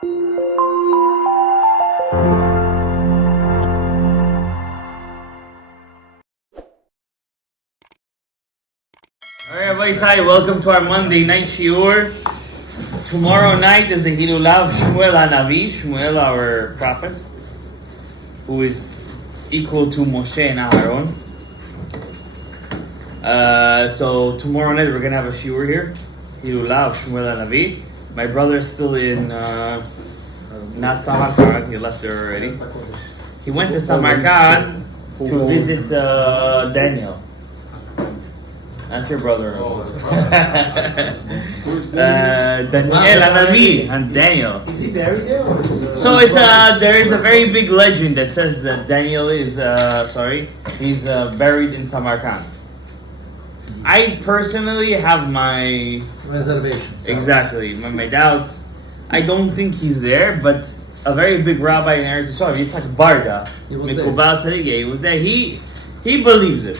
Alright, everybody, hi, welcome to our Monday night shiur. Tomorrow night is the Hilulah of Shmuel HaNavi, Shmuel, our prophet, who is equal to Moshe and Aaron. So tomorrow night we're going to have a shiur here, Hilulah of Shmuel HaNavi. My brother is still in, not Samarkand, he left there already. He went to Samarkand to visit Daniel. Not your brother. Daniel HaNavi and Daniel. Is he buried there? Or is So it's there is a very big legend that says that Daniel is he's buried in Samarkand. I personally have my reservations. Exactly, my doubts. I don't think he's there, but a very big rabbi in Eretz Yisrael, Yitzhak Barda, He was he was there. He believes it.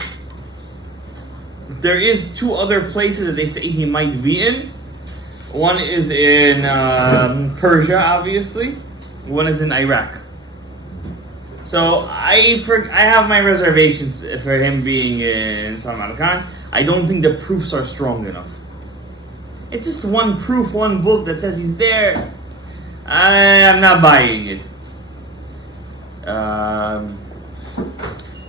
There is two other places that they say he might be in. One is in Persia, obviously. One is in Iraq. So I have my reservations for him being in Samarkand. I don't think the proofs are strong enough. It's just one proof, one book that says he's there. I'm not buying it.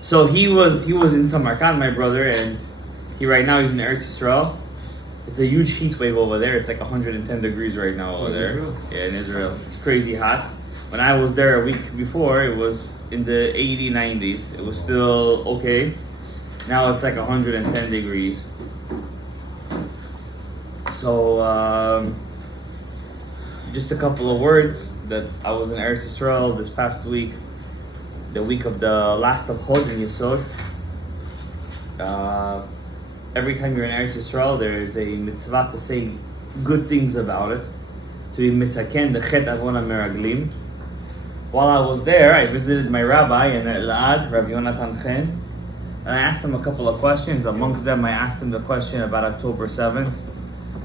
So he was in Samarkand, my brother, and he right now he's in Eretz Yisrael. It's a huge heat wave over there. It's like 110 degrees right now over there. Israel? Yeah, in Israel. It's crazy hot. When I was there a week before, it was in the 80s, 90s. It was still okay. Now it's like 110 degrees. So, just a couple of words that I was in Eretz Yisrael this past week, the week of the last of Hod and Yesod. Every time you're in Eretz Yisrael, there is a mitzvah to say good things about it, to be mitaken the chet avon meraglim. While I was there, I visited my rabbi in Elad, Rabbi Yonatan Chen, and I asked him a couple of questions. Amongst them, I asked him the question about October 7th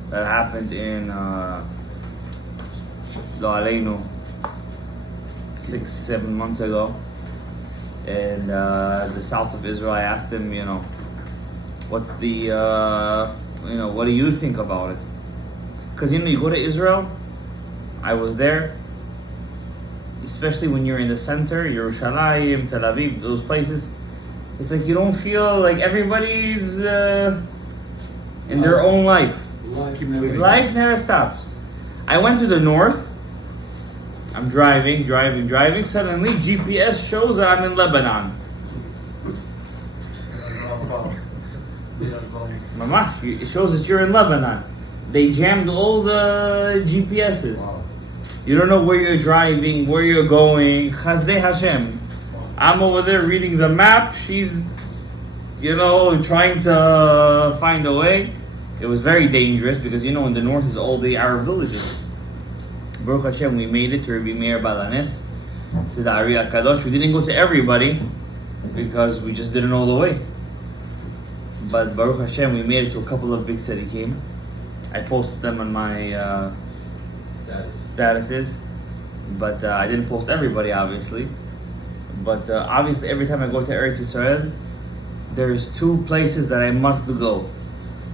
that happened in Lo Aleinu 6-7 months ago in the south of Israel. I asked him, what's the, what do you think about it? Because, you go to Israel, I was there, especially when you're in the center, Yerushalayim, Tel Aviv, those places, it's like you don't feel like everybody's in their own life. Life never stops. I went to the north, I'm driving, suddenly GPS shows that I'm in Lebanon. Mamash, it shows that you're in Lebanon. They jammed all the GPSs. Wow. You don't know where you're driving, where you're going. Chazdei Hashem. I'm over there reading the map. She's, trying to find a way. It was very dangerous because, in the north is all the Arab villages. Baruch Hashem, we made it to Rabbi Meir Balanes, to the Ari HaKadosh. We didn't go to everybody because we just didn't know the way. But Baruch Hashem, we made it to a couple of big tzaddikim. I posted them on my statuses, but I didn't post everybody, obviously. But obviously, every time I go to Eretz Yisrael, there's two places that I must go.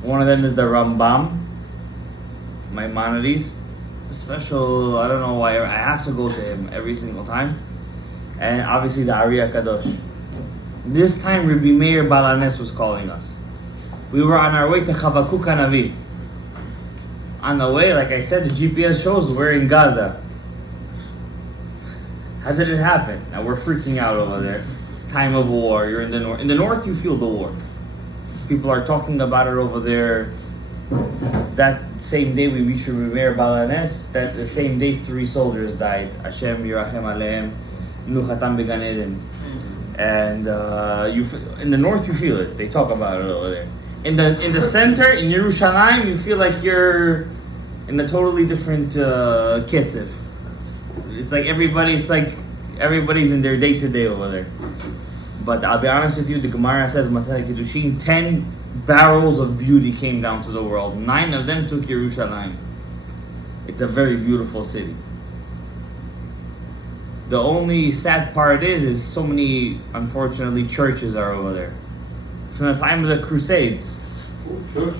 One of them is the Rambam, Maimonides. A special, I don't know why, I have to go to him every single time. And obviously the Ari HaKadosh. This time Rabbi Meir Balanes was calling us. We were on our way to Chavakuk HaNavi. On the way, like I said, the GPS shows we're in Gaza. How did it happen? Now we're freaking out over there. It's time of war. You're in the north. In the north, you feel the war. People are talking about it over there. That same day we reached Rabbi Meir Balanes, that the same day 3 soldiers died. Hashem Yirachem Aleim, Nuchatam Began Eden. And in the north you feel it. They talk about it over there. In the center, in Yerushalayim, you feel like you're in a totally different ketzev. It's like everybody's in their day-to-day over there. But I'll be honest with you, the Gemara says, Masechet Kiddushin, 10 barrels of beauty came down to the world. 9 of them took Yerushalayim. It's a very beautiful city. The only sad part is so many, unfortunately, churches are over there. From the time of the Crusades.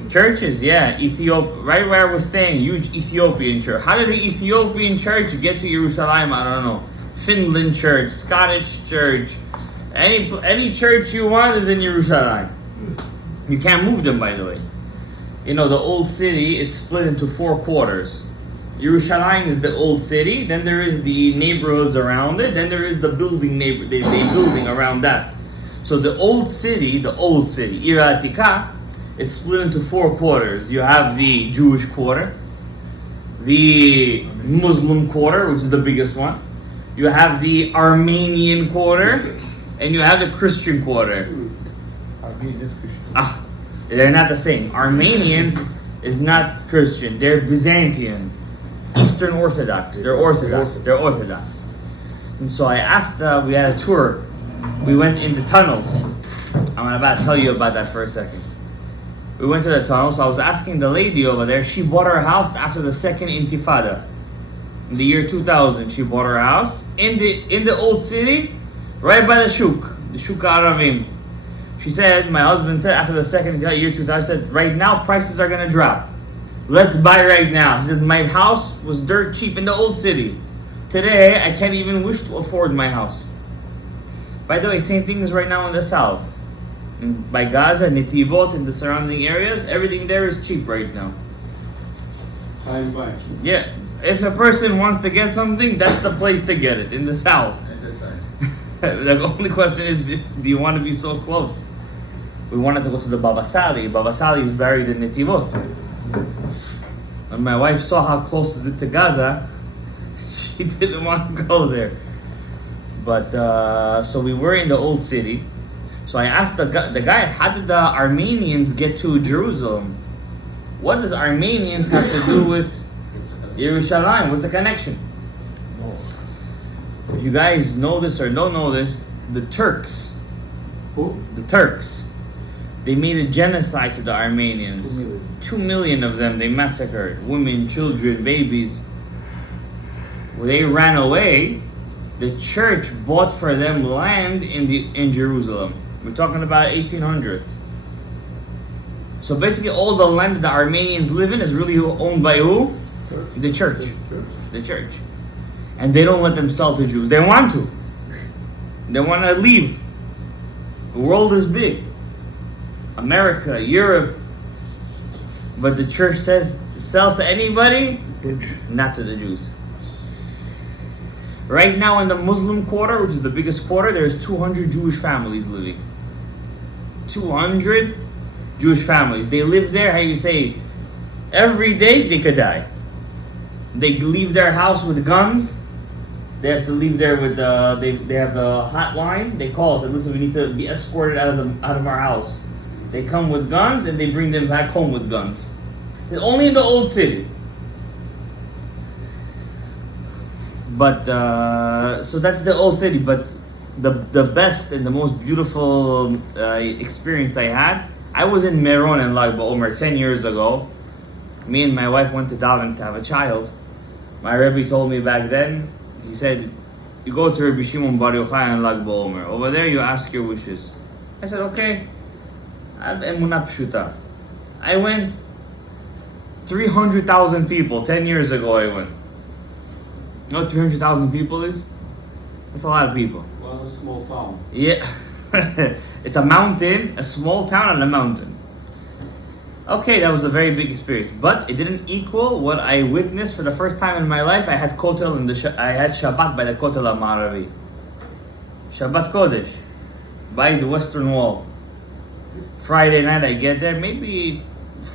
Churches, yeah. Right where I was staying, huge Ethiopian church. How did the Ethiopian church get to Yerushalayim? I don't know. Finland church, Scottish church. Any church you want is in Yerushalayim. You can't move them, by the way. You know, the old city is split into 4 quarters. Yerushalayim is the old city, then there is the neighborhoods around it, then there is the building around that. So the old city, Ir Atika, is split into 4 quarters. You have the Jewish quarter, the Muslim quarter, which is the biggest one. You have the Armenian quarter, and you have the Christian quarter. Armenian is Christian. They're not the same. Armenians is not Christian. They're Byzantine. Eastern Orthodox. They're Orthodox. And so I asked, we had a tour. We went in the tunnels. I'm about to tell you about that for a second. We went to the tunnels, so I was asking the lady over there, she bought her house after the second Intifada. In the year 2000, she bought her house in the old city, right by the Shuk Aravim. She said, my husband said after the second year 2000, said, right now prices are going to drop. Let's buy right now. He said, my house was dirt cheap in the old city. Today, I can't even wish to afford my house. By the way, same thing is right now in the south. By Gaza, Netivot, and the surrounding areas, everything there is cheap right now. Yeah. If a person wants to get something, that's the place to get it, in the south. The only question is, do you want to be so close? We wanted to go to the Baba Sali. Baba Sali is buried in Netivot. When my wife saw how close is it to Gaza, she didn't want to go there. But, so we were in the old city. So I asked the guy, how did the Armenians get to Jerusalem? What does Armenians have to do with Yerushalayim? What's the connection? If you guys know this or don't know this, the Turks. Who? The Turks. They made a genocide to the Armenians. 2 million of them they massacred. Women, children, babies. When they ran away, the church bought for them land in Jerusalem. We're talking about 1800s. So basically all the land that the Armenians live in is really owned by who? The church. The church. And they don't let them sell to Jews. They want to. They want to leave. The world is big. America, Europe. But the church says, sell to anybody, not to the Jews. Right now in the Muslim quarter, which is the biggest quarter, there's 200 Jewish families living. 200 Jewish families. They live there, how you say, every day they could die. They leave their house with guns. They have to leave there with, they have a hotline. They call us and listen, we need to be escorted out of our house. They come with guns and they bring them back home with guns. It's only in the old city. But, so that's the old city. But the best and the most beautiful experience I had, I was in Menorah in Lag BaOmer 10 years ago. Me and my wife went to daven to have a child. My Rebbe told me back then, he said, you go to Rabbi Shimon Bar Yochai in Lag BaOmer. Over there you ask your wishes. I said, okay. I have emunah pshuta. I went, 300,000 people, 10 years ago I went. You know what 300,000 people is? That's a lot of people. Well, a small town. Yeah. It's a mountain, a small town on a mountain. Okay, that was a very big experience, but it didn't equal what I witnessed for the first time in my life. I had Kotel I had Shabbat by the Kotel HaMaravi. Shabbat Kodesh, by the Western Wall. Friday night I get there, maybe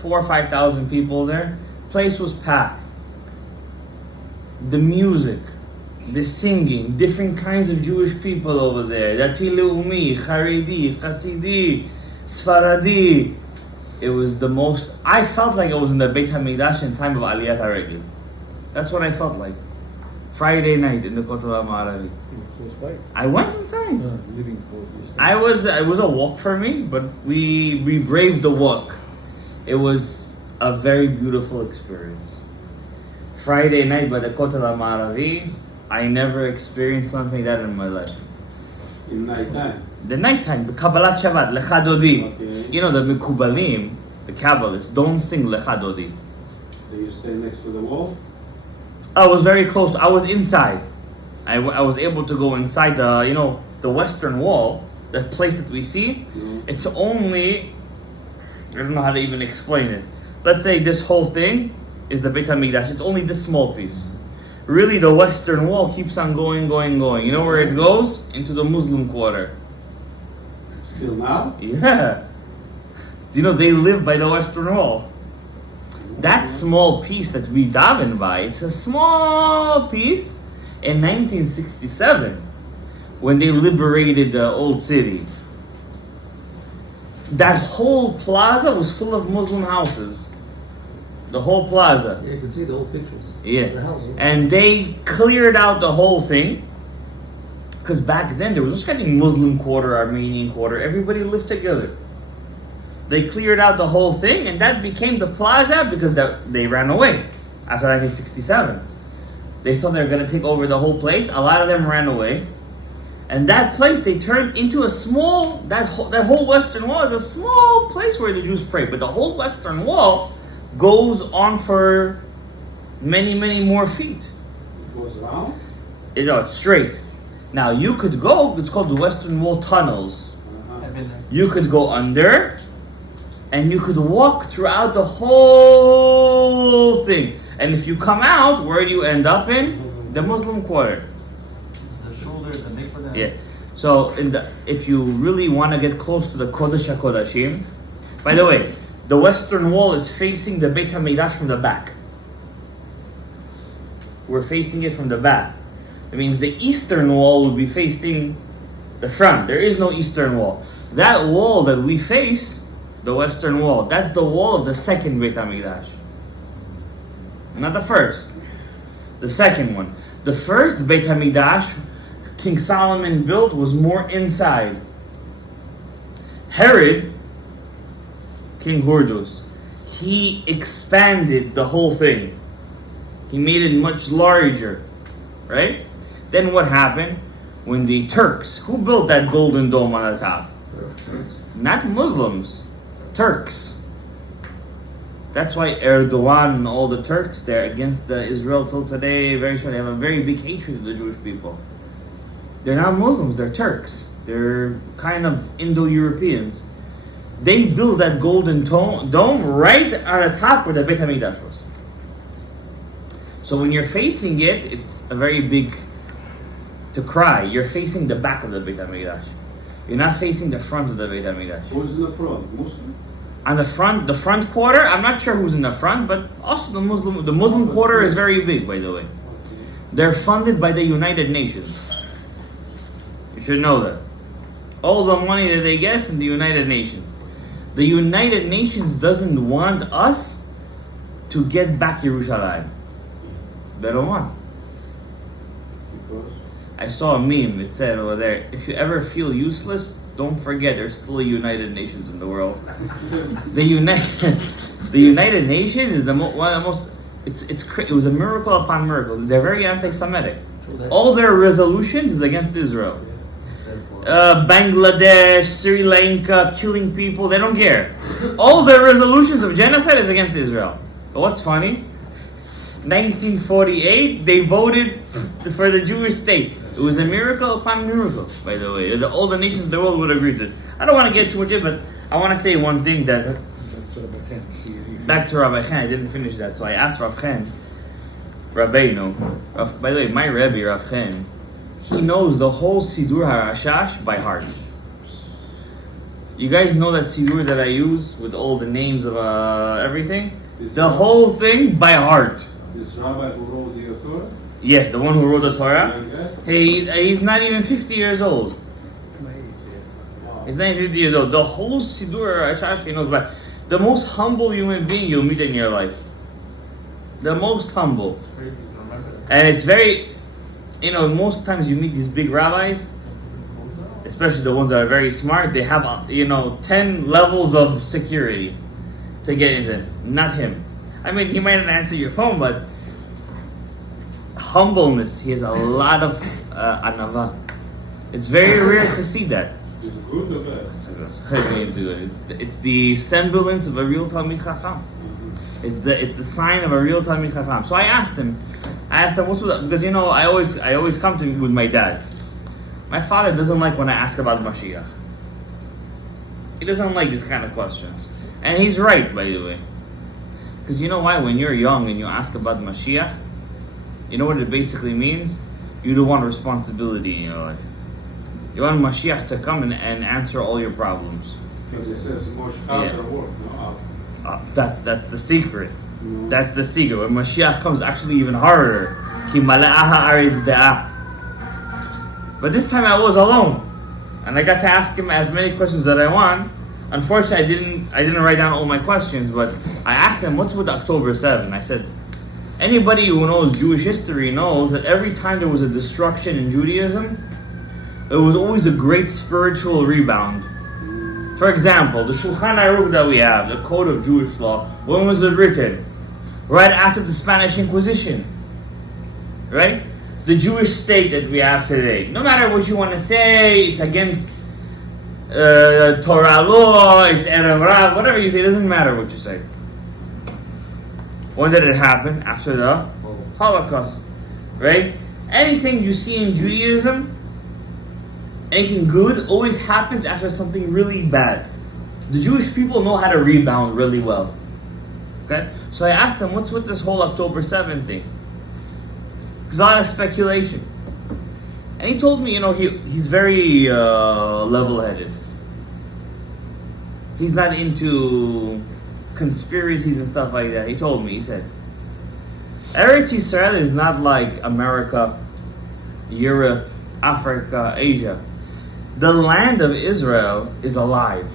4,000 or 5,000 people there. Place was packed. The music, the singing, different kinds of Jewish people over there. Dati Leumi, Haredi, Hasidi, Sfaradi. It was the most, I felt like I was in the Beit HaMikdash in time of Aliyat HaRegel. That's what I felt like. Friday night in the Kotel HaMaravi. I went inside. It was a walk for me, but we braved the walk. It was a very beautiful experience. Friday night by the Kotel HaMaravi, I never experienced something like that in my life. In nighttime. The nighttime, Kabbalat Shabbat, Lecha Dodi. Okay. You know, the Mekubalim, the Kabbalists, don't sing Lecha Dodi. Do you stay next to the wall? I was very close. I was inside. I was able to go inside the western wall, the place that we see. It's only, I don't know how to even explain it. Let's say this whole thing is the Beit HaMikdash. It's only this small piece. Really, the western wall keeps on going. You know where it goes? Into the Muslim quarter. Still now? Yeah. You know, they live by the western wall. That small piece that we daven by, it's a small piece in 1967 when they liberated the old city. That whole plaza was full of Muslim houses. The whole plaza. Yeah, you can see the old pictures. Yeah. The house, yeah. And they cleared out the whole thing. Because back then there was just getting Muslim quarter, Armenian quarter. Everybody lived together. They cleared out the whole thing, and that became the plaza because they ran away after 1967. They thought they were going to take over the whole place. A lot of them ran away. And that place they turned into a small, that whole western wall is a small place where the Jews pray. But the whole western wall goes on for many, many more feet. It goes around? It's straight. Now you could go, it's called the Western Wall tunnels. I've been there. You could go under, and you could walk throughout the whole thing. And if you come out, where do you end up in? The Muslim quarter. It's the shoulder, the mikvah. Yeah. So if you really want to get close to the Kodesh HaKodashim, by the way, the Western Wall is facing the Beit HaMikdash from the back. We're facing it from the back. That means the Eastern Wall will be facing the front. There is no Eastern Wall. That wall that we face, the Western Wall, that's the wall of the second Beit HaMikdash. Not the first. The second one. The first Beit HaMikdash King Solomon built was more inside. Herod, King Hordus, he expanded the whole thing. He made it much larger, right? Then what happened when the Turks, who built that golden dome on the top? Not Muslims, Turks. That's why Erdogan and all the Turks, they're against Israel till today. Very sure they have a very big hatred of the Jewish people. They're not Muslims, they're Turks. They're kind of Indo-Europeans. They built that golden dome right on the top where the Beit HaMikdash was. So when you're facing it, it's a very big to cry. You're facing the back of the Beit HaMikdash. You're not facing the front of the Beit HaMikdash. Who's in the front? Muslim? On the front quarter, I'm not sure who's in the front, but also the Muslim quarter is very big, by the way. They're funded by the United Nations. You should know that. All the money that they get is from the United Nations. The United Nations doesn't want us to get back Yerushalayim. They don't want. Because? I saw a meme, it said over there, if you ever feel useless, don't forget there's still a United Nations in the world. The United Nations is one of the most, it was a miracle upon miracles. They're very anti-Semitic. All their resolutions is against Israel. Bangladesh, Sri Lanka, killing people, they don't care. All their resolutions of genocide is against Israel. But what's funny? 1948, they voted for the Jewish state. It was a miracle upon miracle, by the way. All the nations of the world would agree with it. I don't want to get too much in, but I want to say one thing that... Back to Rabbi Chen, I didn't finish that, so I asked Rav Chen, Rabbeinu, by the way, my Rebbe, Rav Chen, he knows the whole Sidur HaRashash by heart. You guys know that Sidur that I use with all the names of everything? The whole thing by heart. This rabbi who wrote the Torah? Yeah, the one who wrote the Torah. Like He's not even 50 years old. wow. He's not even 50 years old. The whole Sidur HaRashash he knows by. The most humble human being you'll meet in your life. The most humble. And it's very, most times you meet these big rabbis, especially the ones that are very smart, they have, 10 levels of security to get into. Not him. I mean, he might not answer your phone, but humbleness. He has a lot of anava. It's very rare to see that. Is it good or bad? It's good. It's good. It's the semblance of a real Talmid Chacham. It's the sign of a real Talmid Chacham. So I asked him what's with that? Because I always come to with my dad. My father doesn't like when I ask about Mashiach. He doesn't like these kind of questions. And he's right, by the way. Because you know why? When you're young and you ask about Mashiach, you know what it basically means? You don't want responsibility in your life. You want Mashiach to come and answer all your problems. Because it says much harder work, no? That's the secret. Mm. That's the secret. When Mashiach comes, actually even harder. Ki mala'aha aretz de'ah. But this time I was alone, and I got to ask him as many questions that I want. Unfortunately, I didn't write down all my questions, but I asked him, "What's with October 7?" I said, anybody who knows Jewish history knows that every time there was a destruction in Judaism, it was always a great spiritual rebound. For example, the Shulchan Aruch that we have, the Code of Jewish Law, when was it written? Right after the Spanish Inquisition. Right? The Jewish state that we have today. No matter what you want to say, it's against Torah law, it's Erev Rav, whatever you say, it doesn't matter what you say. When did it happen? After the Holocaust. Right? Anything you see in Judaism, anything good always happens after something really bad. The Jewish people know how to rebound really well. Okay? So I asked him, what's with this whole October 7th thing? There's a lot of speculation. And he told me, he's very level-headed. He's not into conspiracies and stuff like that. He told me, he said, Eretz Yisrael is not like America, Europe, Africa, Asia. The land of Israel is alive.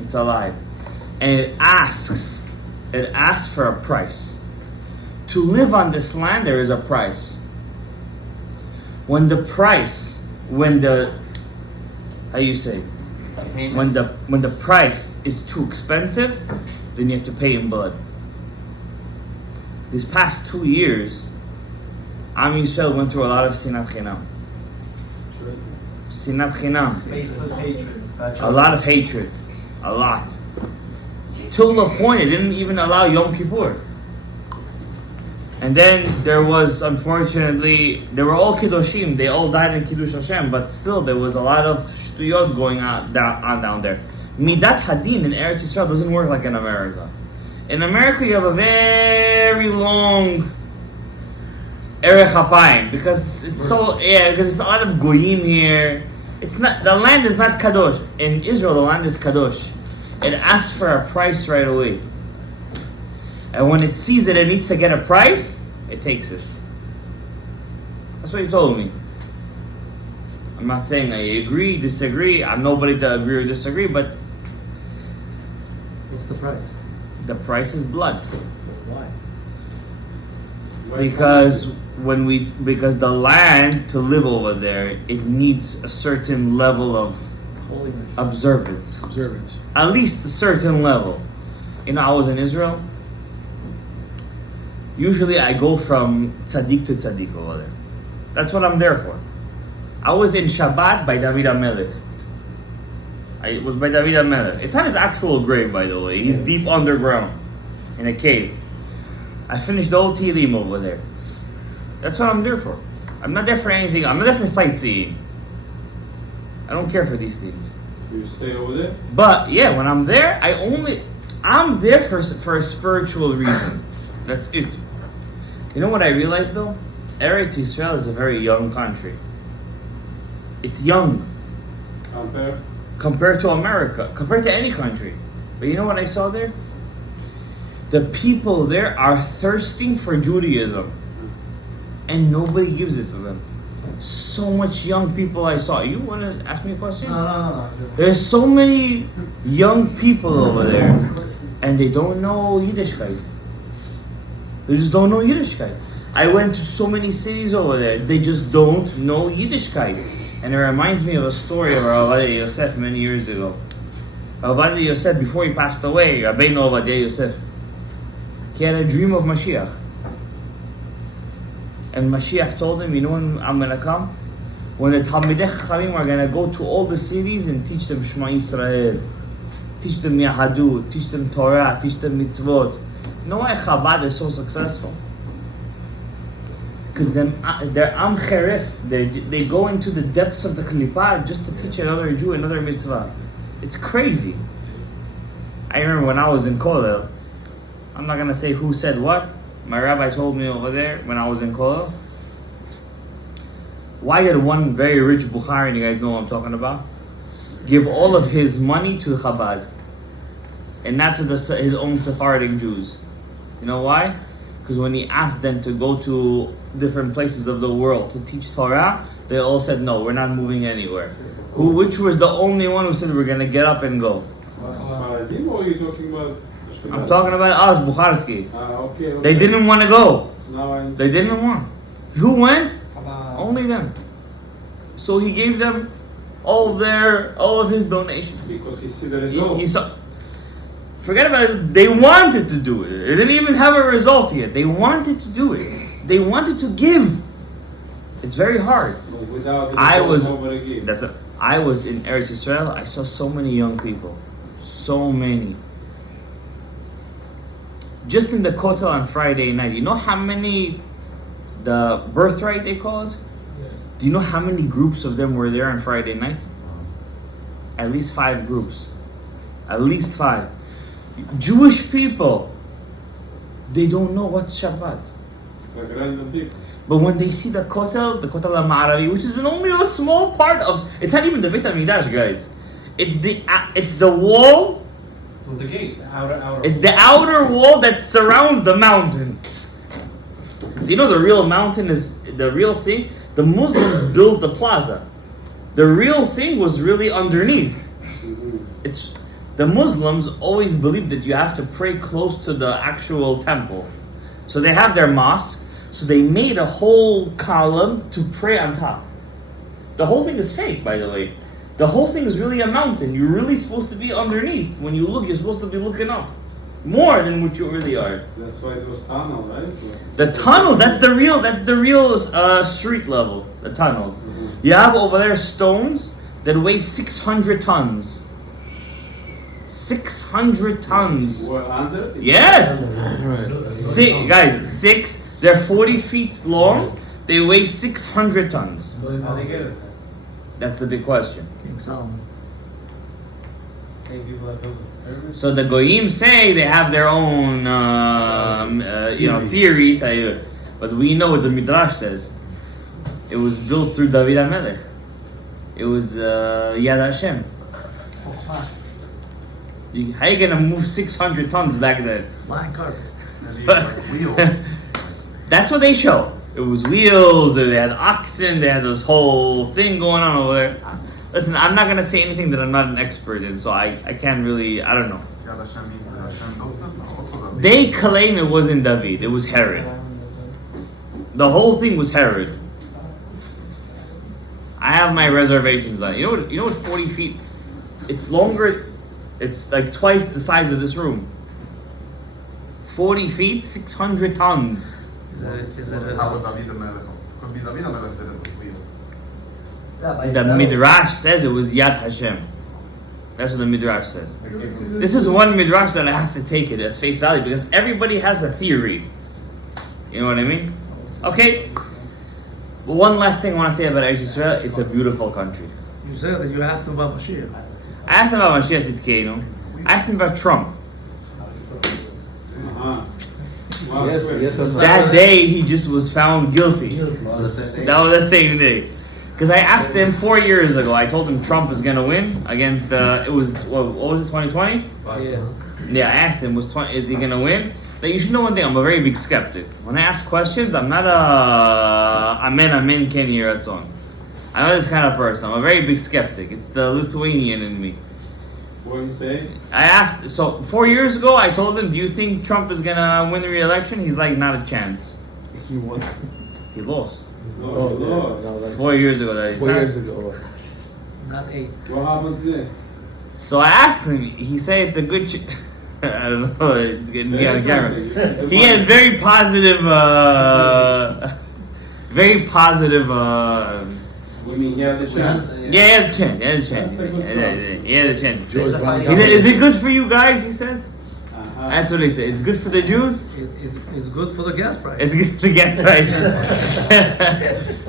It's alive. And it asks for a price. To live on this land, there is a price. When the price is too expensive, then you have to pay in blood. These past 2 years, Am Yisrael went through a lot of sinat chinam. Sinat chinam. Baseless hatred. A lot of hatred. A lot. Till the point it didn't even allow Yom Kippur. And then there was, unfortunately, they were all Kiddushim. They all died in Kiddush Hashem. But still, there was a lot of shtuyot going on down there. Midat Hadin in Eretz Yisrael doesn't work like in America. In America, you have a very long Erech HaPayim because it's a lot of goyim here. It's not, the land is not kadosh. In Israel, the land is kadosh. It asks for a price right away. And when it sees that it needs to get a price, it takes it. That's what he told me. I'm not saying I agree, disagree. I'm nobody to agree or disagree, but What's the price? the price is blood. Why? Because the land to live over there, it needs a certain level of Holiness. observance. At least a certain level. I was in Israel. Usually I go from tzaddik to tzaddik over there. That's what I'm there for. I was in Shabbat by David HaMelech. It was by David HaMelech. It's not his actual grave, by the way. He's deep underground in a cave. I finished the whole Tehillim over there. That's what I'm there for. I'm not there for anything. I'm not there for sightseeing. I don't care for these things. You stay over there? But yeah, when I'm there, I'm there for a spiritual reason. That's it. You know what I realized though? Eretz Yisrael is a very young country. It's young compared to America, compared to any country. But you know what I saw there? The people there are thirsting for Judaism, and nobody gives it to them. So much young people I saw. You want to ask me a question? No. There's so many young people over there, and they don't know Yiddishkeit. They just don't know Yiddishkeit. I went to so many cities over there. They just don't know Yiddishkeit. And it reminds me of a story of Rav Ovadia Yosef many years ago. Rav Ovadia Yosef, before he passed away, Rabbeinu Ovadia Yosef, he had a dream of Mashiach. And Mashiach told him, you know when I'm gonna come? When the Talmidei Chachamim are gonna go to all the cities and teach them Shema Yisrael, teach them Yahadut, teach them Torah, teach them mitzvot. You know why Chabad is so successful? Because they're Am Cheref. They go into the depths of the Klippa just to teach another Jew another mitzvah. It's crazy. I remember when I was in Kollel, I'm not gonna say who said what. My rabbi told me over there when I was in Kollel. Why did one very rich Bukhari, you guys know what I'm talking about, give all of his money to Chabad and not to his own Sephardic Jews? You know why? Because when he asked them to go to different places of the world to teach Torah, they all said, no, we're not moving anywhere. Which was the only one who said we're going to get up and go? Sfaradim, or are you talking about Ashkenazim? I'm talking about us, Bukharski. Okay. They didn't want to go. Now I They didn't want. Who went? Chabad. Only them. So he gave them all of his donations. Because he see the result. He saw. Forget about it. They wanted to do it. It didn't even have a result yet. They wanted to do it. They wanted to give. It's very hard. But without the I result, was. nobody gives. That's a. I was in Eretz Yisrael. I saw so many young people. So many. Just in the Kotel on Friday night. You know how many? The birthright they call it. Do you know how many groups of them were there on Friday night? At least 5 groups. At least 5. Jewish people, they don't know what's Shabbat. Like random people. But when they see the Kotel al-Ma'arabi, which is only a small part of, it's not even the Beit HaMikdash, guys. It's the wall, It was the gate, the outer. it's the outer wall that surrounds the mountain. So you know the real mountain is, the real thing, the Muslims built the plaza. The real thing was really underneath. It's the Muslims always believed that you have to pray close to the actual temple. So they have their mosque, so they made a whole column to pray on top. The whole thing is fake, by the way. The whole thing is really a mountain. You're really supposed to be underneath. When you look, you're supposed to be looking up. More than what you really are. That's why it was tunnel, right? The tunnel, that's the real street level, the tunnels. You have over there stones that weigh 600 tons. 600 tons. Well, under? Yes! Guys, they're 40 feet long, they weigh 600 tons. How they get it? That's the big question. King Solomon. Same people that built the pyramids. So the Goyim say they have their own, theories, but we know what the Midrash says. It was built through David HaMelech. It was Yad Hashem. How are you gonna move 600 tons back then? Line carpet. Wheels. That's what they show. It was wheels, they had oxen, they had this whole thing going on over there. Listen, I'm not gonna say anything that I'm not an expert in, so I can't really, I don't know. Yad Hashem means that Hashem built it. No, also David. They claim it wasn't David, it was Herod. The whole thing was Herod. I have my reservations on it. You know what 40 feet? It's longer, it's like twice the size of this room. 40 feet, 600 tons. Is it How would David HaMelech? Could be David HaMelech did it with wheels. The Midrash says it was Yad Hashem. That's what the Midrash says. This is one Midrash that I have to take it as face value because everybody has a theory. You know what I mean? Okay. But one last thing I want to say about Eretz Yisrael, it's a beautiful country. You said that you asked him about Mashiach. I asked him about Mashiach Tzidkeinu. I asked him about Trump. Uh-huh. Wow, Yes, quick. yes, I'm That day he just was found guilty. On the same day. That was the same day. Because I asked him 4 years ago, I told him Trump is going to win against what was it, 2020? Yeah. Yeah, I asked him, is he going to win? Now, you should know one thing, I'm a very big skeptic. When I ask questions, I'm not a amen, Kenny Ratzon. I'm not this kind of person. I'm a very big skeptic. It's the Lithuanian in me. What do you say? I asked, so 4 years ago, I told him, do you think Trump is going to win the re-election? He's like, not a chance. He won. He lost. No, Oh, no. yeah, no, like 4 years ago, that is. 4 years ago. Not 8. What happened today? So I asked him, he said it's a good I don't know, it's getting me on camera. He had very positive, very positive. We mean, he has the chance. Yeah, he has a chance. He has a chance. That's a good He has a chance. George He said, "Is it good for you guys?" He said. Uh-huh. That's what he said. It's good for the Jews. It's good for the gas price. It's good for the gas prices.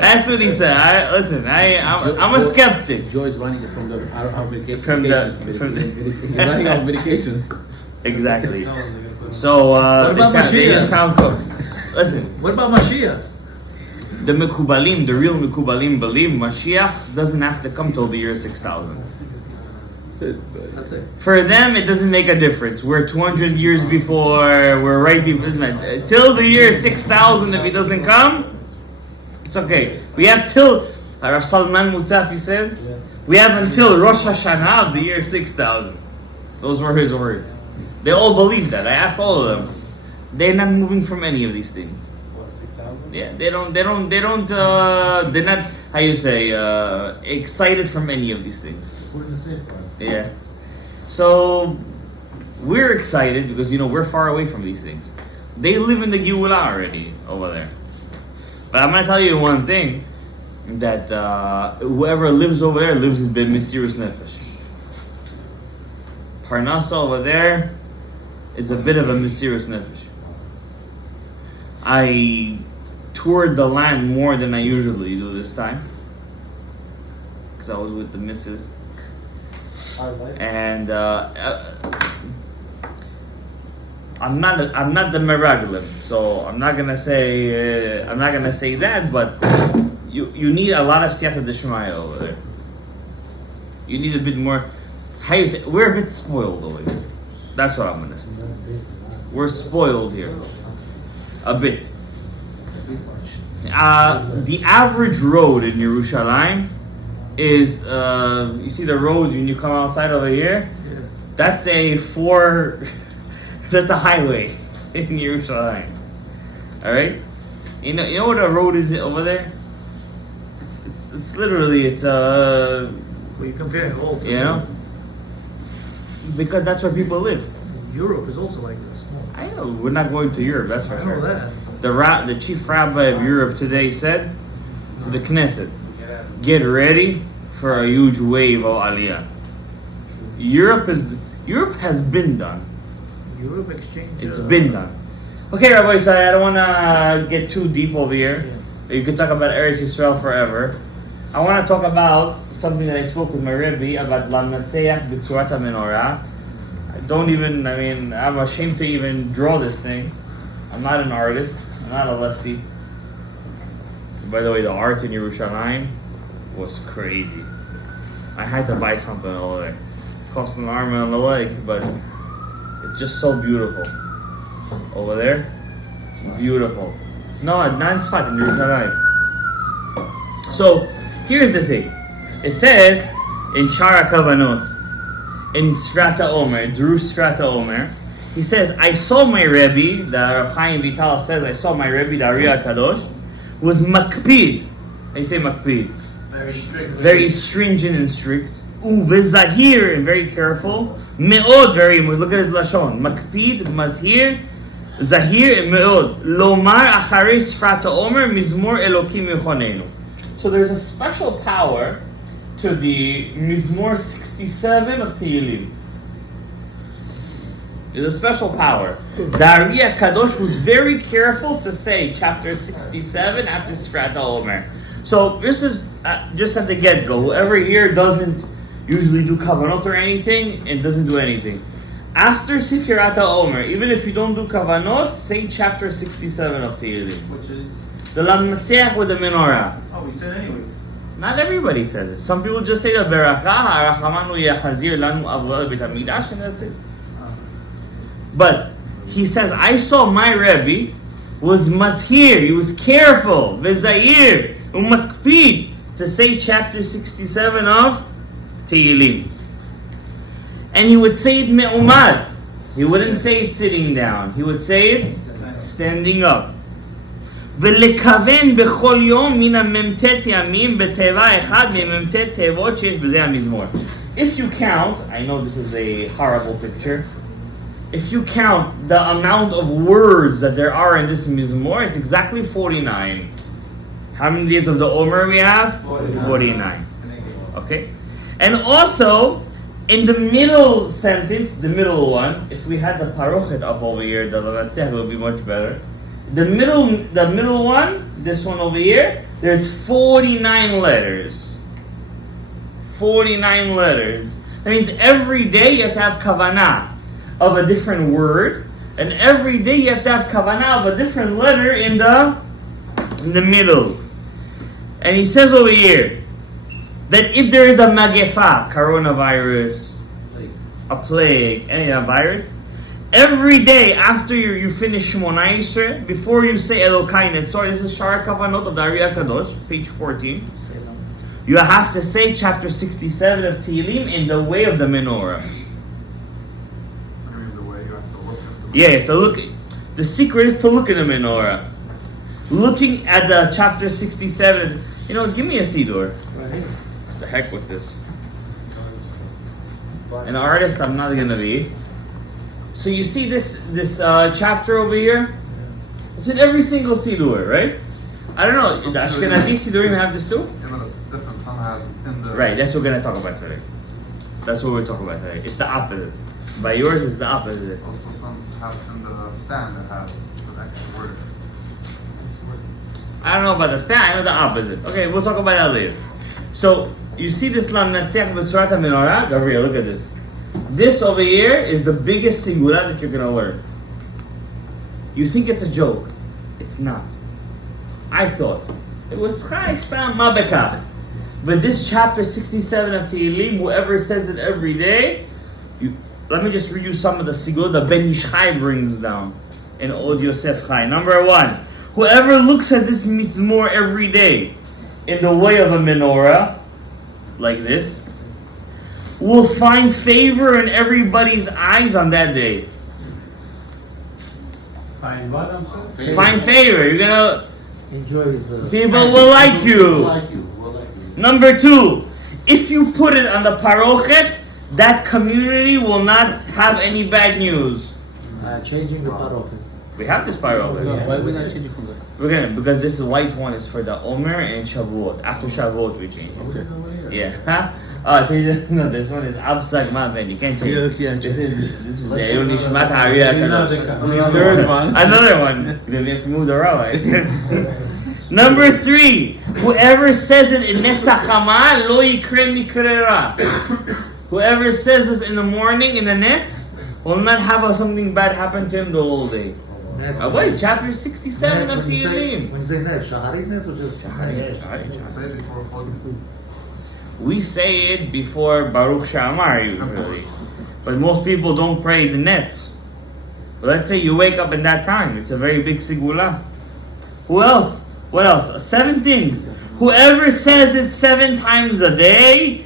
That's what he said. I'm a skeptic. Joy's running it from the out of medications. From the- He's running out of medications. Exactly. No, they're gonna put- So What about they just Mashiach? found. Listen, What about Mashiach? the Mekubalim, the real Mekubalim, believe Mashiach doesn't have to come till the year 6000. That's it. For them, it doesn't make a difference. We're 200 years before. We're right before. Till the year 6000, if he doesn't come, it's okay. We have till. Rav Salman Mutzafi said, we have until Rosh Hashanah of the year 6000. Those were his words. They all believe that. I asked all of them. They're not moving from any of these things. What, 6,000? Yeah, they're not, how you say, excited from any of these things. We're in the same part. Yeah. So, we're excited because, we're far away from these things. They live in the Geulah already over there. But I'm going to tell you one thing, that whoever lives over there lives in B'Mesirus Nefesh. Parnasa over there is a bit of a Mesirus Nefesh. I toured the land more than I usually do this time, because I was with the missus. And I'm not the Meraglim, so I'm not gonna say that. But you need a lot of Siyata Deshmaya over there. You need a bit more. How you say? We're a bit spoiled over here. That's what I'm gonna say. We're spoiled here, a bit. The average road in Yerushalayim is you see the road when you come outside over here. Yeah. That's that's a highway in Yerushalayim. All right, you know what a road is over there? It's literally Well, you're comparing old to because that's where people live. Europe is also like this. I know we're not going to Europe. That's for I sure. know that. The chief rabbi of Europe today said to the Knesset, "Get ready for a huge wave of Aliyah." Europe has been done. Europe exchange. It's been done. Okay, Rabbi Isai, I don't want to get too deep over here. You could talk about Eretz Yisrael forever. I want to talk about something that I spoke with my Rebbe about Lamnatseach B'tzurat Menorah. I'm ashamed to even draw this thing. I'm not an artist. I'm not a lefty. By the way, the art in Yerushalayim was crazy. I had to buy something over there. Cost an arm and a leg, but it's just so beautiful. Over there, beautiful. No, at Nan Sfat in Yerushalayim. So, here's the thing. It says in Shara Kavanot, in Sfrata Omer, Drew Sfrata Omer, he says, I saw my Rebbe, the Rav Chaim Vital says, I saw my Rebbe, the Ari HaKadosh, was makpid. I say makpid. Very strict. Very stringent and strict. Uvezahir, and very careful. Me'od, look at his lashon. Makpid, mazhir, zahir, and me'od. Lomar acharei Sfrata Omer, mizmor elokim yechonenu. So there's a special power to the Mizmor 67 of Tehillim. There's a special power. The Ari HaKadosh was very careful to say chapter 67 after Sfrat Omer. So this is just at the get-go. Whoever here doesn't usually do kavanot or anything, it doesn't do anything. After Sifrat Omer, even if you don't do kavanot, say chapter 67 of Tehillim. Which is. The Lamnatseach with the Menorah. Oh, we said anyway. Not everybody says it. Some people just say the Beracha, Harachamanu Yachazir Lanu Avuel Beit HaMikdash, and that's it. But he says, I saw my Rebbe was mazhir, he was careful, vezair, umakpid, to say chapter 67 of Tehillim. And he would say it me'umad. He wouldn't say it sitting down. He would say it standing up. ולכוון בכל יום מן המ"ט ימים בתיבה אחד ממ"ט תיבות שיש בזה המזמור. If you count, I know this is a horrible picture, if you count the amount of words that there are in this mizmor, it's exactly 49. How many days of the Omer we have? 49. Okay? And also, in the middle sentence, the middle one, if we had the parochet up over here, the Lavatziach, it would be much better. The middle one, this one over here, there's 49 letters. 49 letters. That means every day you have to have kavanah of a different word, and every day you have to have kavanah of a different letter in the middle. And he says over here that if there is a magefa, coronavirus, a plague, any virus, every day after you finish Shmona Yisrael, before you say Elokai Netzor, this is Shara Kavanot of the Ari HaKadosh, page 14. You have to say chapter 67 of Tehillim in the way of the Menorah. Yeah, you have to look. The secret is to look in the Menorah. Looking at the chapter 67, give me a Siddur. The heck with this. An artist I'm not gonna be. So you see this chapter over here? It's in every single Siddur, right? I don't know, the Ashkenazi Siddurim have this too? Yeah, but it's different. Some has in the... Right, that's what we're gonna talk about today. That's what we're talking about today. It's the opposite. By yours, it's the opposite. Also, some have in the stand that has the actual word. I don't know about the stand, I know the opposite. Okay, we'll talk about that later. So, you see this Lam Natziach B'Tzurat HaMenorah? Gabriel, look at this. This over here is the biggest Sigura that you're gonna learn. You think it's a joke. It's not. I thought it was Chai Stam Mabekah. But this chapter 67 of Tehillim, whoever says it every day, let me just read you some of the Sigura that Ben Yishchai brings down in Od Yosef Chai. Number 1, whoever looks at this mitzvah every day in the way of a menorah, like this, will find favor in everybody's eyes on that day. Find what, I'm sorry? Find favor. You're gonna... Enjoy his... People will like you. Will like you. Number 2, if you put it on the parochet, that community will not have any bad news. Changing the parochet. We have this parochet. No, why we not changing from that? We're gonna, because this white one is for the Omer and Shavuot. After Shavuot we change it. Okay. Yeah. Huh? Oh, no, this one is Absag Maven. You can't change it. This is the Eun Nishmat Hari HaKadosh. Third one. Another one. Then we have to move the rabbi. Number 3, whoever says it in Netzach Hama lo yikre mikre ra. Whoever says this in the morning in the Netz will not have something bad happen to him the whole day. Wait, chapter 67 of Tehillim. When you say net, Shaharit net or just Shaharit. Say it before Chol. We say it before Baruch Shamar usually, but most people don't pray the Netz. But let's say you wake up at that time, it's a very big sigula. Who else? What else? 7 things. Whoever says it 7 times a day,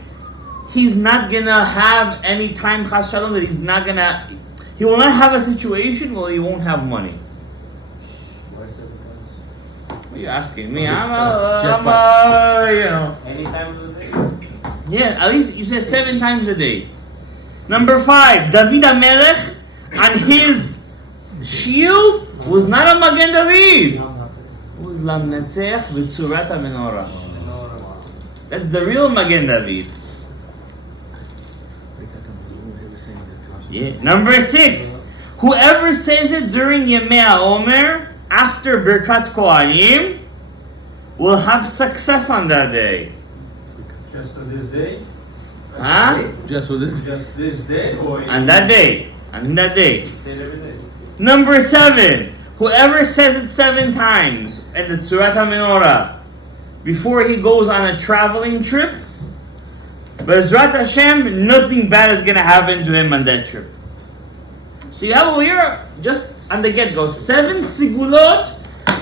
he's not gonna have any time chas shalom that he will not have a situation where he won't have money. Why 7 times? What are you asking me? Any time of the day? Yeah, at least you said 7 times a day. Number 5, David HaMelech on his shield was not a Magen David. It was Lam Natzeach B'Tzurat HaMenorah. That's the real Magen David. Yeah. Number 6, whoever says it during Yemei HaOmer after Birkat Kohanim will have success on that day. Just for this day? Huh? Just for this. Just this day or... On that day. On that day. Say it every day. Number 7, whoever says it 7 times at the Tzurat HaMenorah before he goes on a traveling trip, B'ezrat Hashem, nothing bad is going to happen to him on that trip. So you have over here, just on the get-go, 7 sigulot,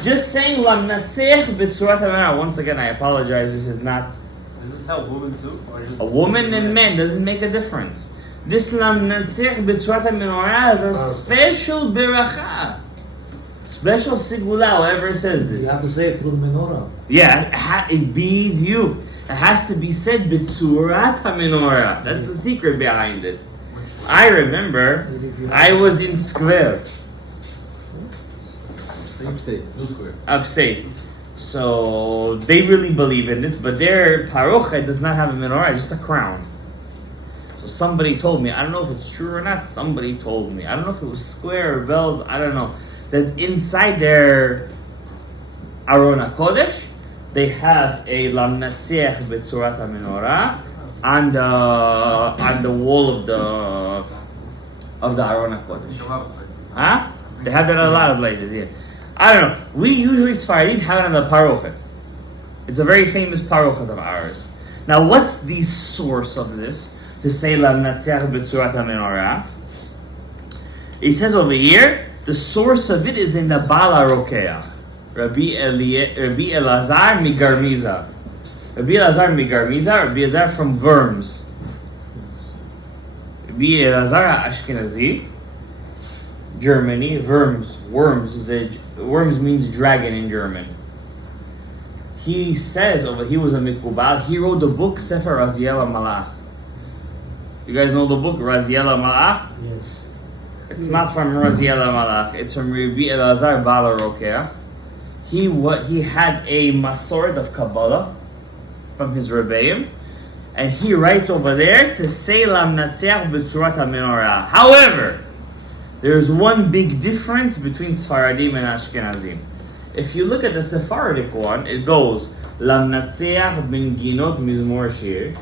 just saying Lam Natzeach B'Tzurat HaMenorah. Once again, I apologize, this is not... Does this help women too? Or just A woman and men doesn't make a difference. This Lam Natzeach B'Tzurat HaMenorah is a special beracha. Special sigula, whoever says this. You have to say it through the menorah. Yeah, it be you. It has to be said B'Tzurat HaMenorah. That's the secret behind it. I remember I was in Square, Upstate. New Square. upstate. So they really believe in this, but their parochet does not have a menorah, just a crown. So somebody told me, I don't know if it's true or not, somebody told me, I don't know if it was square or bells, I don't know, that inside their Aron HaKodesh, they have a lamnatziach b'tzurat menorah on the wall of the Aron HaKodesh. Huh? They have that in a lot of places, yeah. I don't know. We usually Sfaradim have it on the parochet. It's a very famous parochet of ours. Now, what's the source of this? To say lamnatziach b'tzurat menorah. He says over here, the source of it is in the Bala Rokeach. Rabbi Elazar Migarmiza. Rabbi Elazar Migarmiza, Rabbi Elazar from Worms. Rabbi Elazar Ashkenazi, Germany. Worms means dragon in German. He says he was a Mikubal. He wrote the book Sefer Raziel HaMalach. You guys know the book Raziel HaMalach? Yes. It's not from Raziel HaMalach. It's from Rabbi Elazar Bala Rokeach. He had a masoret of Kabbalah from his Rebbeim, and he writes over there to say lamnatziach b'tzurat menorah. However, there's one big difference between Sfaradim and Ashkenazim. If you look at the Sephardic one, it goes lamnatziach bin ginot mizmor shir,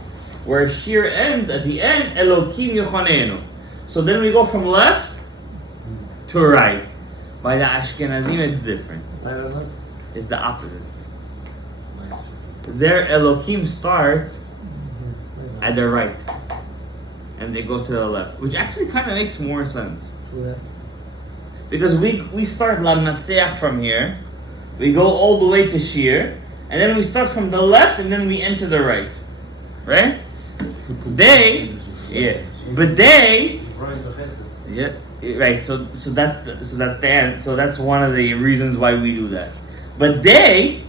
where shir ends at the end Elokim yochonenu. So then we go from left to right. By the Ashkenazim, it's different. I don't know. It's the opposite. Their Elokim starts at the right, and they go to the left, which actually kind of makes more sense. True that. Because we start Lamnatseach from here, we go all the way to Shir, and then we start from the left, and then we enter the right. Right? But they, Yeah. right? So that's the end. So that's one of the reasons why we do that. But they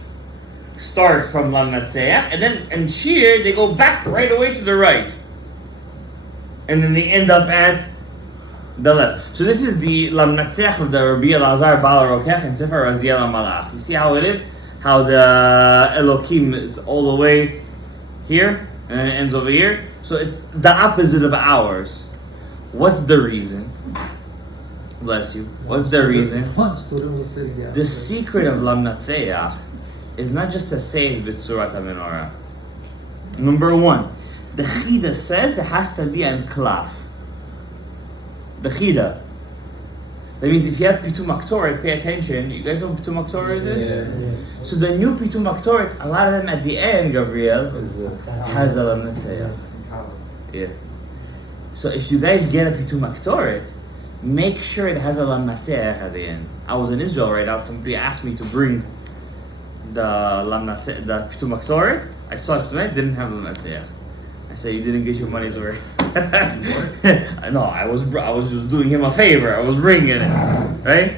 start from Lamnatseach, and then in Shir they go back right away to the right, and then they end up at the left. So this is the Lamnatseach of the Rabbi Elazar Baal Rokech and Sefer Raziel HaMalach. You see how it is? How the Elokim is all the way here, and then it ends over here. So it's the opposite of ours. What's the reason? Bless you. What's the reason? One student was sitting there. The secret of Lamnatseach is not just to say B'tzurat HaMenorah. Number one, the Chida says it has to be an klaf. The Chida. That means if you have Pitum Aktoret, pay attention. You guys know what Pitum Aktoret is? Yeah. So the new Pitum Aktoret, a lot of them at the end, Gabriel, has the Lamnatseach. Yeah. So if you guys get a Pitum Aktoret, make sure it has a Lamnatseach at the end. I was in Israel right now, somebody asked me to bring the Pitum Aktoret. I saw it tonight, didn't have Lamnatseach. I said, you didn't get your money's worth. No, I was just doing him a favor. I was bringing it, right?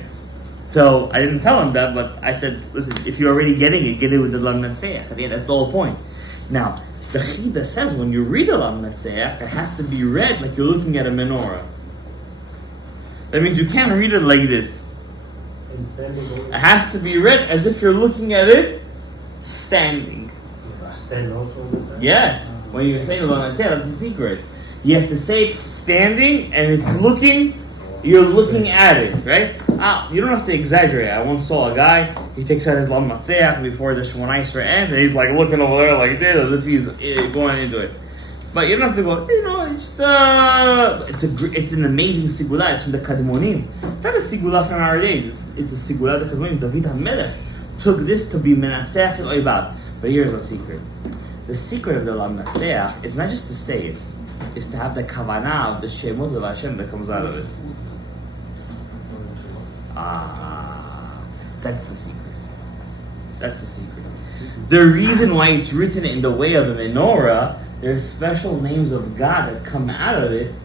So I didn't tell him that, but I said, listen, if you're already getting it, get it with the Lamnatseach. At the end, that's the whole point. Now, the Chida says when you read a Lamnatseach, it has to be read like you're looking at a menorah. That means you can't read it like this. It has to be read as if you're looking at it standing. Stand also. Yes. When you're saying Lamnatseach, that's the secret. You have to say standing and it's looking, you're looking at it, right? You don't have to exaggerate. I once saw a guy, he takes out his Lamnatseach before the Shemona Esrei ends and he's like looking over there like this as if he's going into it. But you don't have to go, it's an amazing sigula. It's from the Kadmonim. It's not a sigula from our days. It's a sigula of the Kadmonim. David HaMelech took this to be Menatzeach el Oibav. But here's a secret. The secret of the Lamnatseach is not just to say it, it's to have the kavanah of the Shemot of Hashem that comes out of it. That's the secret. That's the secret. The reason why it's written in the way of a menorah, there's special names of God that come out of it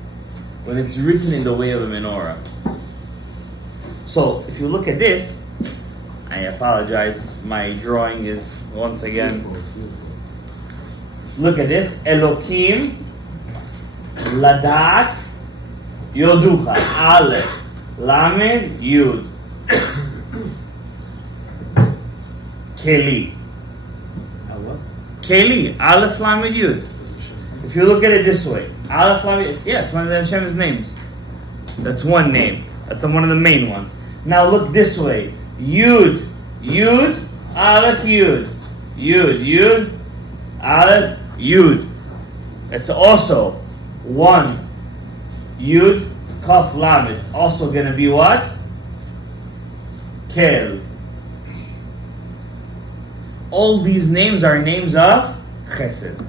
when it's written in the way of a menorah. So, if you look at this, I apologize, my drawing is once again. Look at this, Elokim, Ladat, Yoducha, Aleph, Lamed, Yud. K, Keli. What? Keli, Aleph Lamed Yud. If you look at it this way, Aleph Lamed, yeah, it's one of the Hashem's names. That's one name. That's one of the main ones. Now look this way. Yud, Yud, Aleph Yud. Yud, Yud, Aleph, Yud. It's also one. Yud, Kaf Lamed. Also gonna be what? Kel. All these names are names of Chesed.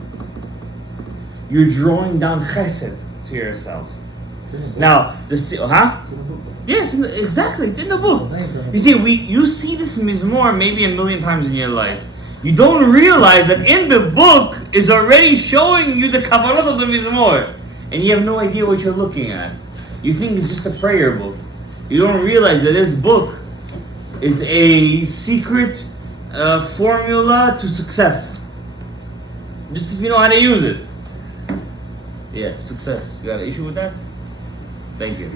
You're drawing down Chesed to yourself. Now, Yes, exactly. It's in the book. You see, you see this mizmor maybe a million times in your life. You don't realize that in the book is already showing you the kavanot of the mizmor, and you have no idea what you're looking at. You think it's just a prayer book. You don't realize that this book is a secret formula to success. Just if you know how to use it. Yeah, success. You got an issue with that? Thank you.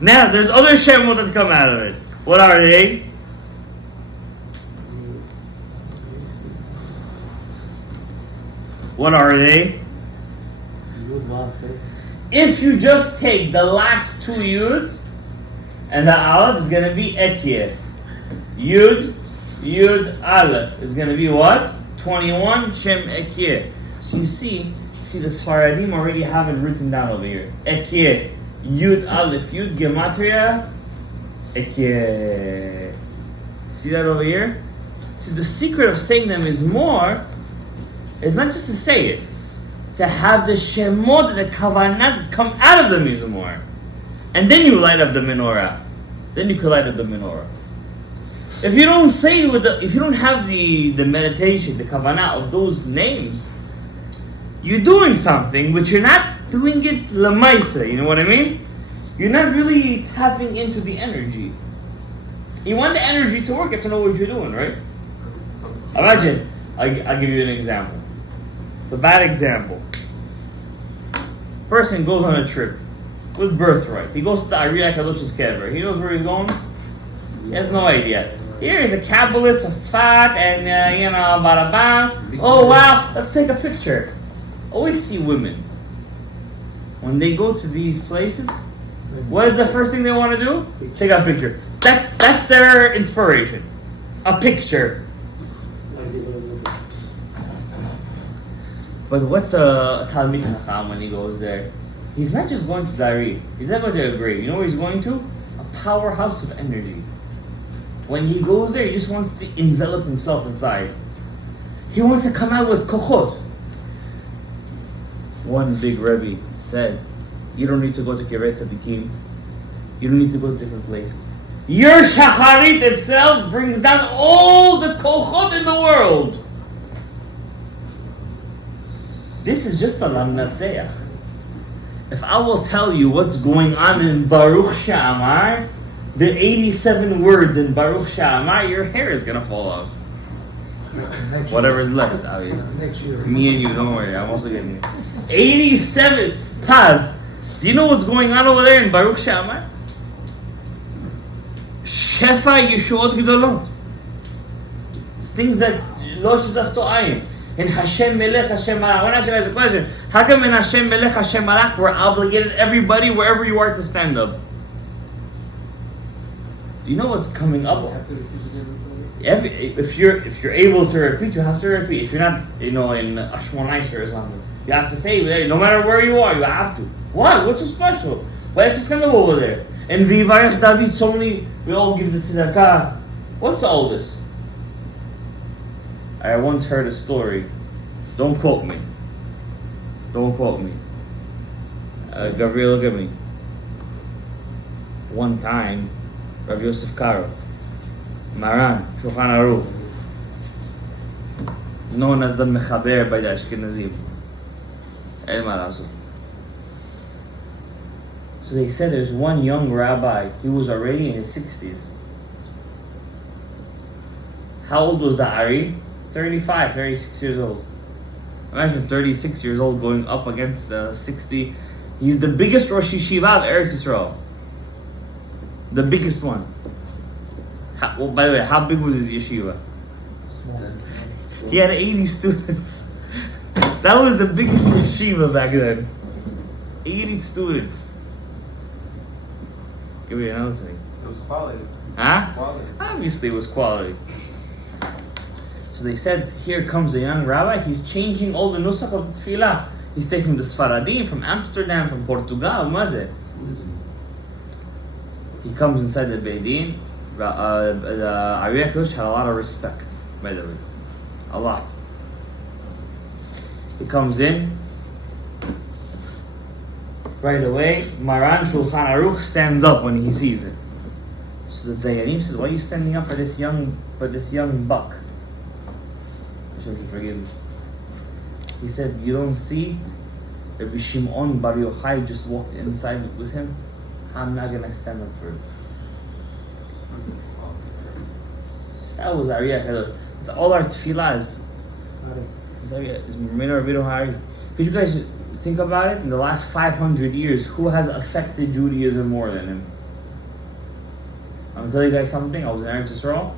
Now, there's other shemot that come out of it. What are they? What are they? If you just take the last two yuds, and the aleph is going to be ekye. Yud, Yud, aleph is going to be what? 21 shem ekye. So you see the Sfaradim already have it written down over here. Ekye, Yud, aleph, Yud, gematria, ekye. See that over here? See, the secret of saying them is more. It's not just to say it, to have the shemot, the kavanah come out of the mizmor, and then you light up the menorah. Then you can light up the menorah. If you don't say if you don't have the meditation, the kavanah of those names, you're doing something, but you're not doing it lamaisa. You know what I mean? You're not really tapping into the energy. You want the energy to work, you have to know what you're doing, right? Imagine, I'll give you an example. It's a bad example. Person goes on a trip with birthright. He goes to the Ariya Kadosh's kever. He knows where he's going? He has no idea. Here is a Kabbalist of Tzfat and, bada bam. Oh wow, let's take a picture. Always see women. When they go to these places, what is the first thing they want to do? Take a picture. That's their inspiration. A picture. But what's a Talmid Chacham when he goes there? He's not just going to Dari. He's not going to a grave. You know where he's going to? A powerhouse of energy. When he goes there, he just wants to envelop himself inside. He wants to come out with kochot. One big Rebbe said, you don't need to go to Kiryat Tzadikim. You don't need to go to different places. Your Shacharit itself brings down all the kochot in the world. This is just a lamnatzeach. If I will tell you what's going on in Baruch She'amar, the 87 words in Baruch She'amar, your hair is gonna fall out. Whatever's left, obviously. Next year. Me and you, don't worry, I'm also getting it. 87 Paz. Do you know what's going on over there in Baruch She'amar? Shefa Yeshuot Gdolot. It's things that lo shezachto ayin. In Hashem Melech, Hashem Malach. When Hashem has a question, how come in Hashem Melech, Hashem Malach, we're obligated, everybody, wherever you are, to stand up? Do you know what's coming up? If you're able to repeat, you have to repeat. If you're not, in Ashmonizer or something, you have to say, no matter where you are, you have to. Why? What's so special? Why have to stand up over there? And Vivarech David, so many, we all give the tzedakah. What's all this? I once heard a story. Don't quote me. Don't quote me. Gabriel, look at me. One time, Rav Yosef Karo, Maran, Shulchan Aruch, known as the Mechaber by the Ashkenazim. El Malazo. So they said there's one young rabbi. He was already in his 60s. How old was the Ari? 35, 36 years old. Imagine 36 years old going up against 60. He's the biggest Rosh Yeshiva of Eretz Yisrael. The biggest one. By the way, how big was his yeshiva? He had 80 students. That was the biggest yeshiva back then. 80 students. Give me another thing. It was quality. Huh? Quality. Obviously it was quality. So they said, here comes a young rabbi, he's changing all the nusach of tefillah. He's taking the Sfaradim from Amsterdam, from Portugal, Mazeh. He comes inside the Beidin. The Ariya Kush had a lot of respect, by the way. A lot. He comes in. Right away, Maran Shulchan Aruch stands up when he sees it. So the Dayanim said, why are you standing up for this young buck? I should forgive him. He said, you don't see Rabbi Shimon Bar Yochai just walked inside with him? I'm not going to stand up for it. That was Ariya Kadosh. It's all our tefillah is Menorah Bidon Hari. Could you guys think about it? In the last 500 years, who has affected Judaism more than him? I'm going to tell you guys something. I was in Eretz Yisrael.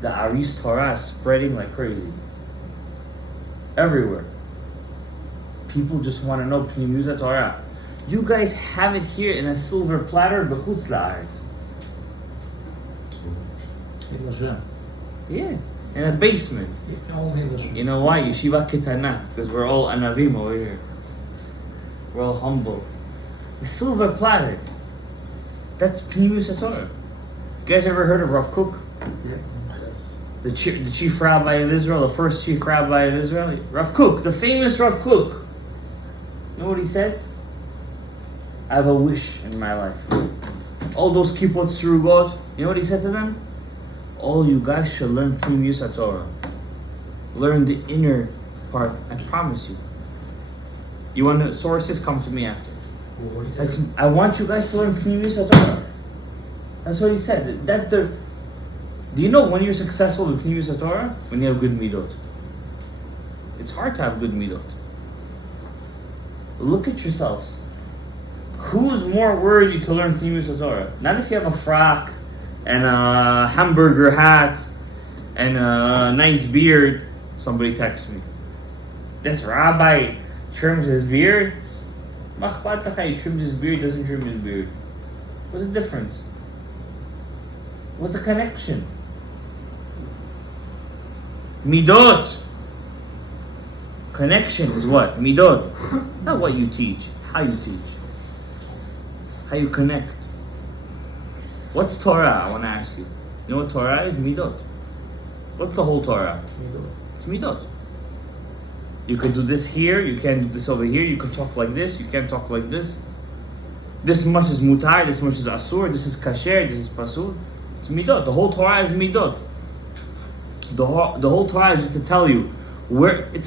The Aris Torah is spreading like crazy. Everywhere. People just want to know Pnimiut Torah. You guys have it here in a silver platter, b'chutz la'aretz. Yeah, in a basement. You know why? Yeshiva Ketana, because we're all anavim over here. We're all humble. A silver platter. That's Pnimiut Torah. You guys ever heard of Rav Kook? Yeah. The chief rabbi of Israel, the first chief rabbi of Israel? Rav Kook, the famous Rav Kook. You know what he said? I have a wish in my life. All those kippot surugot, you know what he said to them? All you guys should learn Pnimiut Torah. Learn the inner part, I promise you. You want the sources? Come to me after. I want you guys to learn Pnimiut Torah. That's what he said. That's the... Do you know when you're successful with Pnimiut Torah? When you have good midot. It's hard to have good midot. Look at yourselves. Who's more worthy to learn Pnimiut Torah? Not if you have a frock and a hamburger hat and a nice beard. Somebody texts me. This rabbi trims his beard. He trims his beard, doesn't trim his beard. What's the difference? What's the connection? Midot. Connection is what? Midot. Not what you teach, how you teach. How you connect. What's Torah? I want to ask you. You know what Torah is? Midot. What's the whole Torah? Midot. It's midot. You can do this here, you can't do this over here, you can talk like this, you can't talk like this. This much is mutar, this much is asur, this is kasher, this is pasur. It's midot. The whole Torah is midot. The whole Torah is just to tell you where it's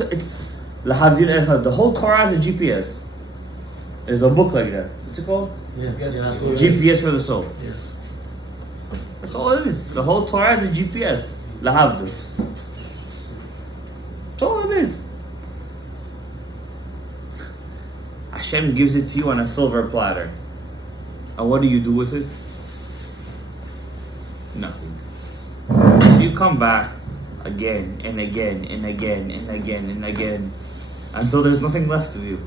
the whole Torah is a GPS. There's a book like that. What's it called? Yeah. GPS for the soul. Yeah. That's all it is. The whole Torah is a GPS. Lahavdil. That's all it is. Hashem gives it to you on a silver platter. And what do you do with it? Nothing. So you come back again and again and again and again and again until there's nothing left of you.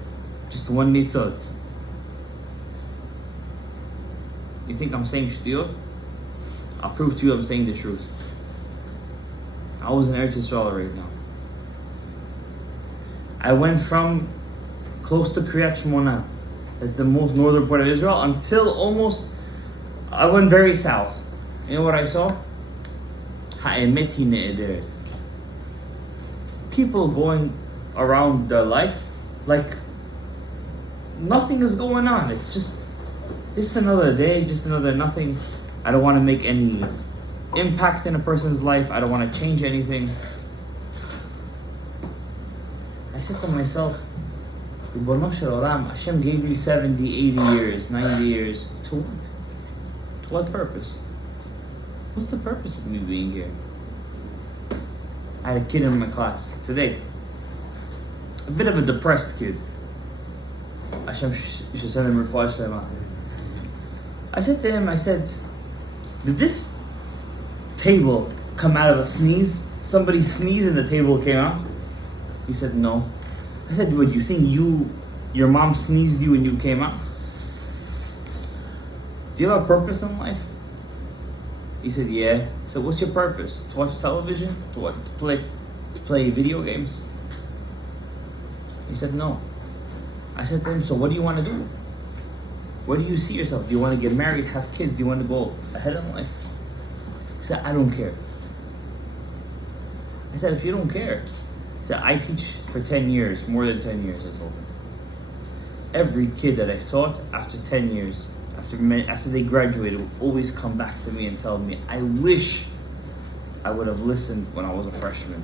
Just one nitzot. You think I'm saying shtiyot? I'll prove to you I'm saying the truth. I was in Eretz Yisrael right now. I went from close to Kriyat Shmona, that's the most northern part of Israel, until almost, I went very south. You know what I saw? Ha'emet hi ne'ederet. People going around their life like nothing is going on. It's just another day, just another nothing. I don't want to make any impact in a person's life. I don't want to change anything. I said to myself, Ribono shel olam, Hashem gave me 70, 80 years, 90 years. To what? To what purpose? What's the purpose of me being here? I had a kid in my class today. A bit of a depressed kid. Hashem should send him refuah shlema. I said to him, did this table come out of a sneeze? Somebody sneezed and the table came out? He said, no. I said, what, you think your mom sneezed you and you came out? Do you have a purpose in life? He said, yeah. I said, what's your purpose? To watch television? To what? To play video games? He said, no. I said to him, so what do you want to do? Where do you see yourself? Do you want to get married, have kids? Do you want to go ahead in life? He said, I don't care. I said, if you don't care, he said, I teach for 10 years, more than 10 years, I told him. Every kid that I've taught, after 10 years, after they graduated, will always come back to me and tell me, I wish I would have listened when I was a freshman.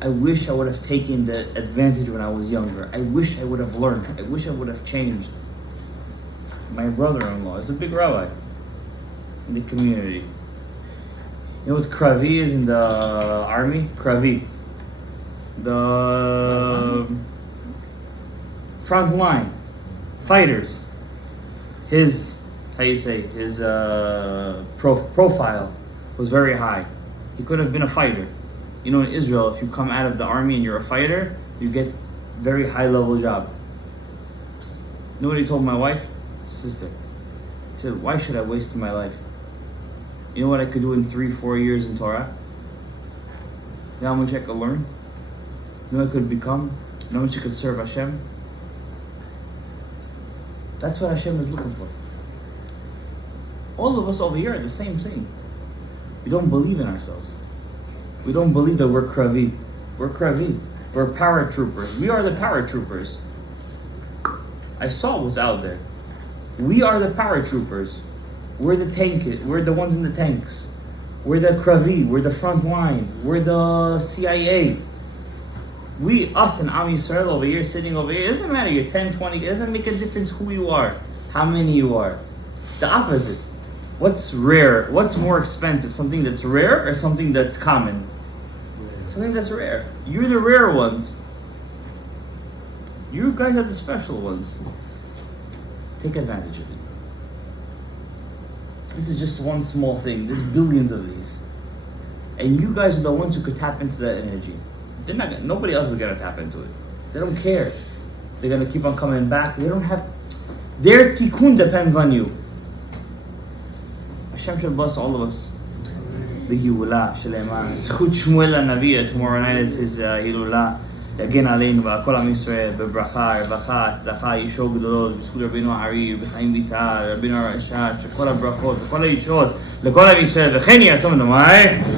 I wish I would have taken the advantage when I was younger. I wish I would have learned. I wish I would have changed. My brother-in-law is a big rabbi in the community. You know what Kravi is in the army? Kravi. The front line. Fighters. His profile was very high. He could have been a fighter. You know, in Israel, if you come out of the army and you're a fighter, you get very high level job. You know what he told my wife? Sister. He said, why should I waste my life? You know what I could do in 3-4 years in Torah? You know how much I could learn? You know what I could become? You know how much I could serve Hashem? That's what Hashem is looking for. All of us over here are the same thing. We don't believe in ourselves. We don't believe that we're Kravi. We're Kravi. We're paratroopers. We are the paratroopers. I saw what's out there. We are the paratroopers. We're the tank. We're the ones in the tanks. We're the Kravi. We're the front line. We're the CIA. Us and Am Yisrael over here, sitting over here, it doesn't matter, you're 10, 20, it doesn't make a difference who you are, how many you are. The opposite. What's rare? What's more expensive? Something that's rare or something that's common? Something that's rare. You're the rare ones. You guys are the special ones. Take advantage of it. This is just one small thing. There's billions of these. And you guys are the ones who could tap into that energy. Nobody else is gonna tap into it. They don't care. They're gonna keep on coming back. They don't have. Their tikkun depends on you. Hashem should bless all of us. בגאולה שלמה. זכות שמואל הנביא, tomorrow night is his הילולה. יגן עלינו ועל כל עם ישראל בברכה, רווחה, הצלחה, ישועות גדולות, בזכות רבינו הארי, בחיים ביטל, רבינו הרשעת, שכל הברכות וכל הישועות לכל עם ישראל, וכן יעשו מדומי.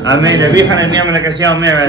אמן. רבי חנניה מלך השם אומר